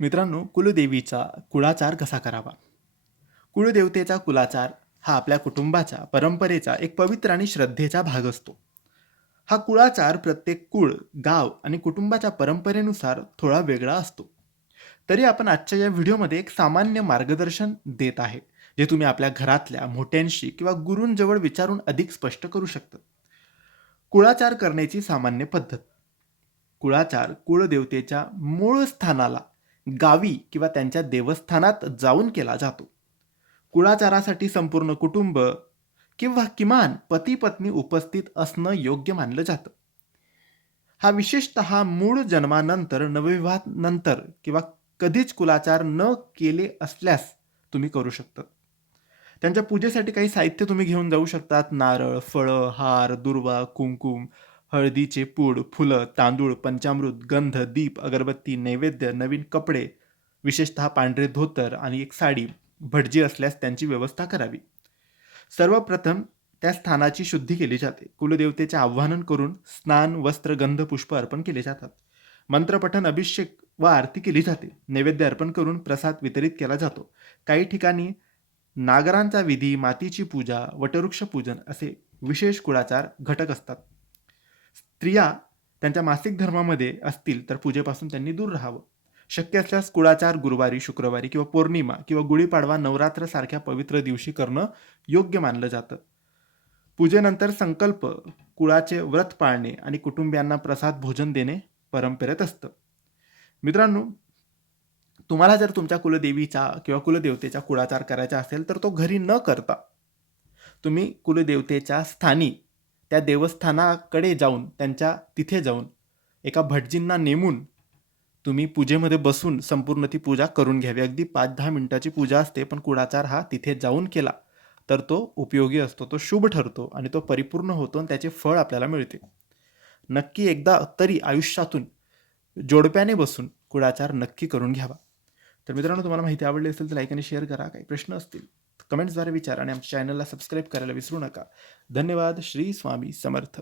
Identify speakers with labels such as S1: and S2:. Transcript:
S1: मित्रांनो कुलदेवीचा कुळाचार कसा करावा? कुळदेवतेचा कुलाचार हा आपल्या कुटुंबाच्या परंपरेचा एक पवित्र आणि श्रद्धेचा भाग असतो. हा कुळाचार प्रत्येक कुळ गाव आणि कुटुंबाच्या परंपरेनुसार थोडा वेगळा असतो. तरी आपण आजच्या या व्हिडिओमध्ये एक सामान्य मार्गदर्शन देत आहे जे तुम्ही आपल्या घरातल्या मोठ्यांशी किंवा गुरूंजवळ विचारून अधिक स्पष्ट करू शकता. कुळाचार करण्याची सामान्य पद्धत. कुळाचार कुळदेवतेच्या मूळ स्थानाला गावी किंवा त्यांच्या देवस्थानात जाऊन केला जातो. कुळाचारासाठी संपूर्ण कुटुंब किंवा किमान पती पत्नी उपस्थित असणं योग्य मानलं जातं. हा विशेषत मूळ जन्मानंतर नवविवाहानंतर किंवा कधीच कुलाचार न केले असल्यास तुम्ही करू शकता. त्यांच्या पूजेसाठी काही साहित्य तुम्ही घेऊन जाऊ शकतात. नारळ फळं हार दुर्वा कुंकुम हळदीचे पूड फुलं तांदूळ पंचामृत गंध दीप अगरबत्ती नैवेद्य नवीन कपडे विशेषतः पांढरे धोतर आणि एक साडी भटजी असल्यास त्यांची व्यवस्था करावी. सर्वप्रथम त्या स्थानाची शुद्धी केली जाते. कुलदेवतेचे आव्हानं करून स्नान वस्त्र गंध पुष्प अर्पण केले जातात. मंत्रपठन अभिषेक व आरती केली जाते. नैवेद्य अर्पण करून प्रसाद वितरित केला जातो. काही ठिकाणी नागरांचा विधी मातीची पूजा वटवृक्ष पूजन असे विशेष कुळाचार घटक असतात. स्त्रिया त्यांच्या मासिक धर्मामध्ये असतील तर पूजेपासून त्यांनी दूर राहावं. शक्य असल्यास कुळाचार गुरुवारी शुक्रवारी किंवा पौर्णिमा किंवा गुढीपाडवा नवरात्र सारख्या पवित्र दिवशी करणं योग्य मानलं जातं. पूजेनंतर संकल्प कुळाचे व्रत पाळणे आणि कुटुंबियांना प्रसाद भोजन देणे परंपरेत असतं. मित्रांनो तुम्हाला जर तुमच्या कुलदेवीचा किंवा कुलदेवतेचा कुळाचार करायचा असेल तर तो घरी न करता तुम्ही कुलदेवतेच्या स्थानी त्या देवस्थानाकडे जाऊन त्यांच्या तिथे जाऊन एका भटजींना नेमून तुम्ही पूजेमध्ये बसून संपूर्ण ती पूजा करून घ्यावी. अगदी पाच दहा मिनटाची पूजा असते पण कुडाचार हा तिथे जाऊन केला तर तो उपयोगी असतो तो शुभ ठरतो आणि तो परिपूर्ण होतो आणि त्याचे फळ आपल्याला मिळते. नक्की एकदा तरी आयुष्यातून जोडप्याने बसून कुडाचार नक्की करून घ्यावा. तर मित्रांनो तुम्हाला माहिती आवडली असेल तर लाईक आणि शेअर करा. काही प्रश्न असतील कमेंट्सद्वारे विचारा आणि आमच्या चॅनलला सबस्क्राईब करायला विसरू नका. धन्यवाद. श्री स्वामी समर्थ.